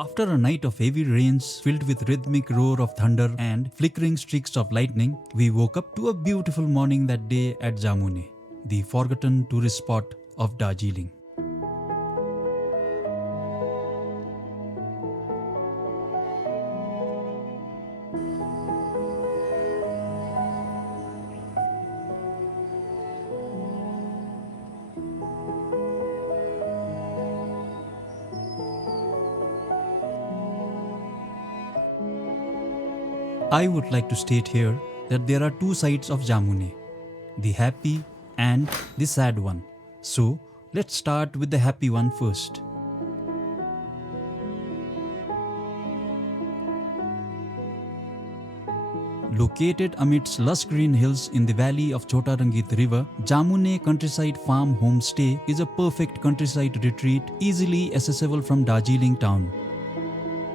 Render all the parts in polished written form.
After a night of heavy rains filled with rhythmic roar of thunder and flickering streaks of lightning, we woke up to a beautiful morning that day at Jamuni, the forgotten tourist spot of Darjeeling. I would like to state here that there are two sides of Jamuni, the happy and the sad one. So, let's start with the happy one first. Located amidst lush green hills in the valley of Chota Rangit River, Jamuni Countryside Farm Homestay is a perfect countryside retreat easily accessible from Darjeeling town.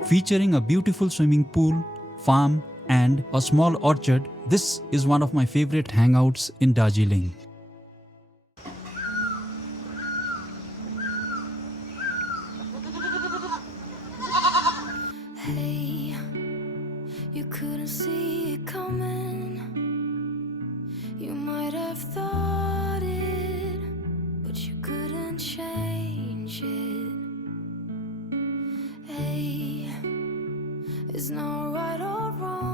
Featuring a beautiful swimming pool, farm, and a small orchard, this is one of my favorite hangouts in Darjeeling. Hey, you couldn't see it coming. You might have thought it, but you couldn't change it. Hey, it's not right or wrong.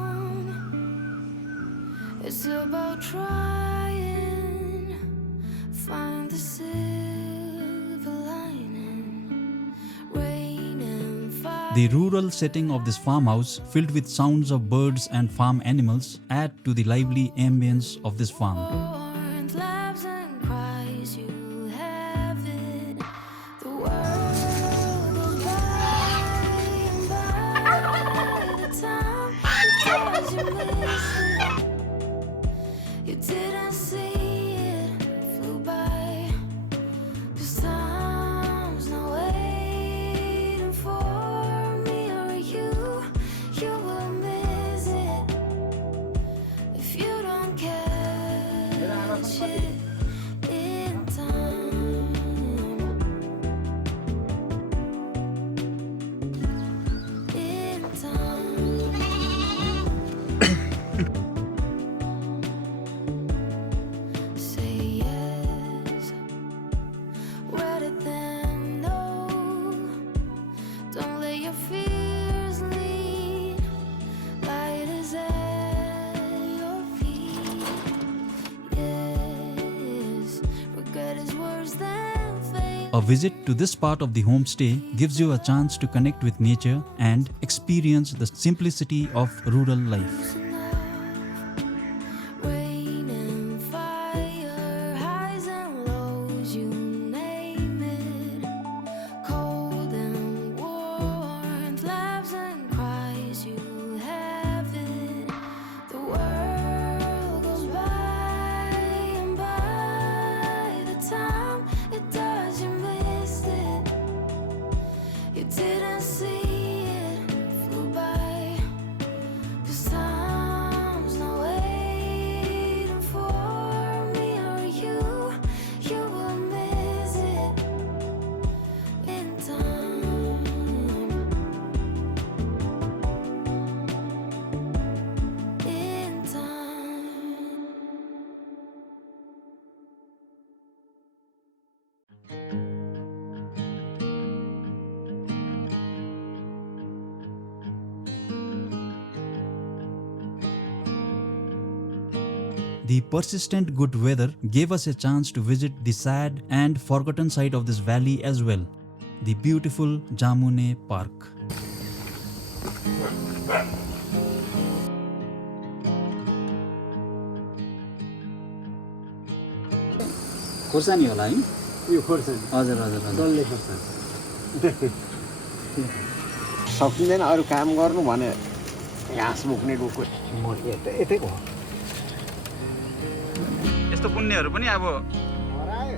It's about trying, find the silver lining, rain and fire. The rural setting of this farmhouse, filled with sounds of birds and farm animals, add to the lively ambience of this farm. Warmth, laughs and cries, you have it. The world goes by and by. The time it does, you miss it. You didn't see it, flew by. 'Cause time's not waiting for me or you. You will miss it if you don't catch it in time. In time. Say yes, rather than no. Don't let your fears lead. Light is at your feet. Yes, regret is worse than fate. A visit to this part of the homestay gives you a chance to connect with nature and experience the simplicity of rural life. Rain and fire, highs and lows, you name it. Cold and warmth, laughs and cries, you have it. The world goes by and by. The time it does, you missed it. You didn't see it, flew by. 'Cause time's not waiting for me or you. You will miss it in time. In time. The persistent good weather gave us a chance to visit the sad and forgotten side of this valley as well, the beautiful Jamuni Park. खोर्सानी होला है यो खोर्सानी हजुर हजुर हजुर डल्ले खोर्सानी सकिँदैन अरू काम गर्नु भने घाँस बोक्ने डोको म यतै हो यस्तो पुण्यहरू पनि अब हरायो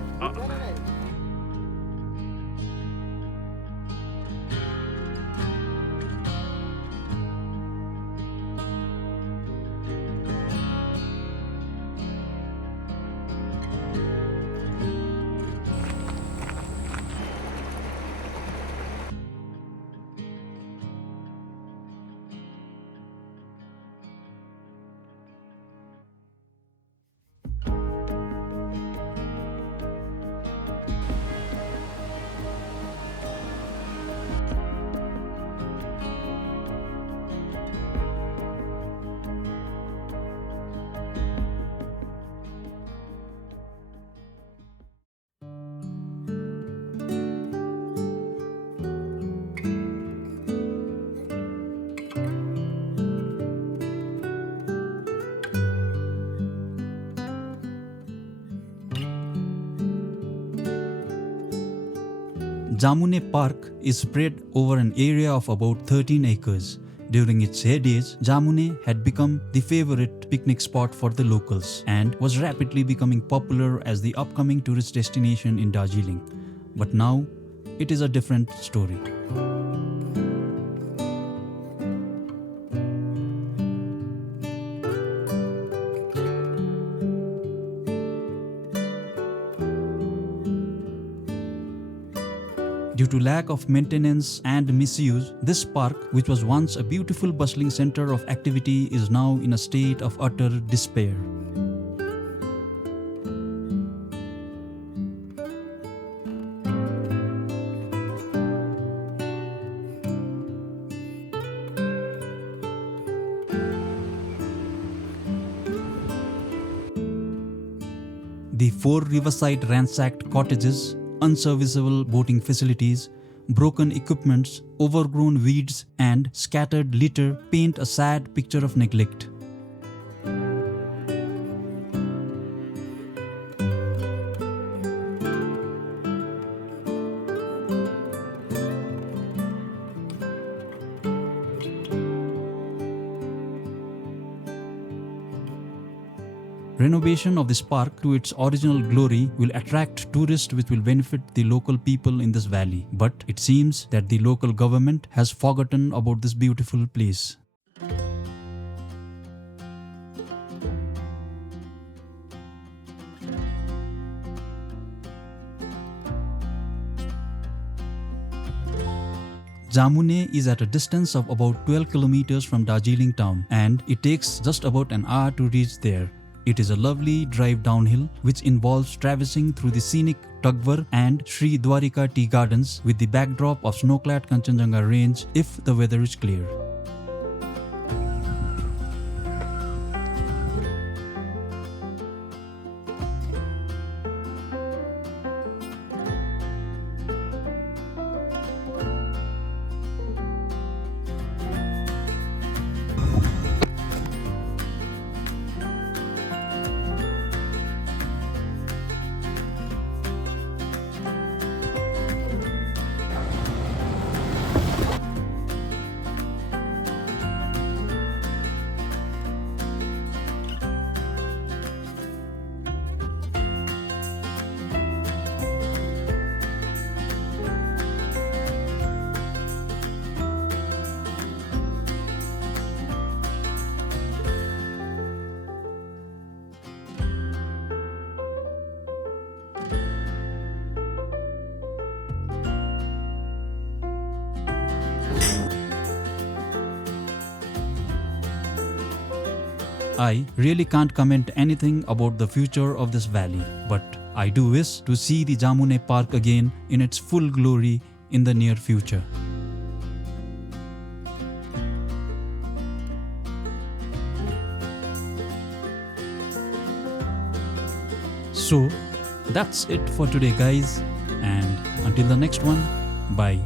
Jamuni Park is spread over an area of about 13 acres. During its heydays, Jamuni had become the favorite picnic spot for the locals and was rapidly becoming popular as the upcoming tourist destination in Darjeeling. But now, it is a different story. Due to lack of maintenance and misuse, this park, which was once a beautiful bustling center of activity, is now in a state of utter despair. The 4 riverside ransacked cottages, unserviceable boating facilities, broken equipments, overgrown weeds, and scattered litter paint a sad picture of neglect. Renovation of this park to its original glory will attract tourists, which will benefit the local people in this valley. But it seems that the local government has forgotten about this beautiful place. Jamuni is at a distance of about 12 kilometers from Darjeeling town, and it takes just about an hour to reach there. It is a lovely drive downhill which involves traversing through the scenic Tagwar and Sri Dwarika tea gardens with the backdrop of snow-clad Kanchenjunga range if the weather is clear. I really can't comment anything about the future of this valley, but I do wish to see the Jamuni Park again in its full glory in the near future. So that's it for today, guys, and until the next one, bye.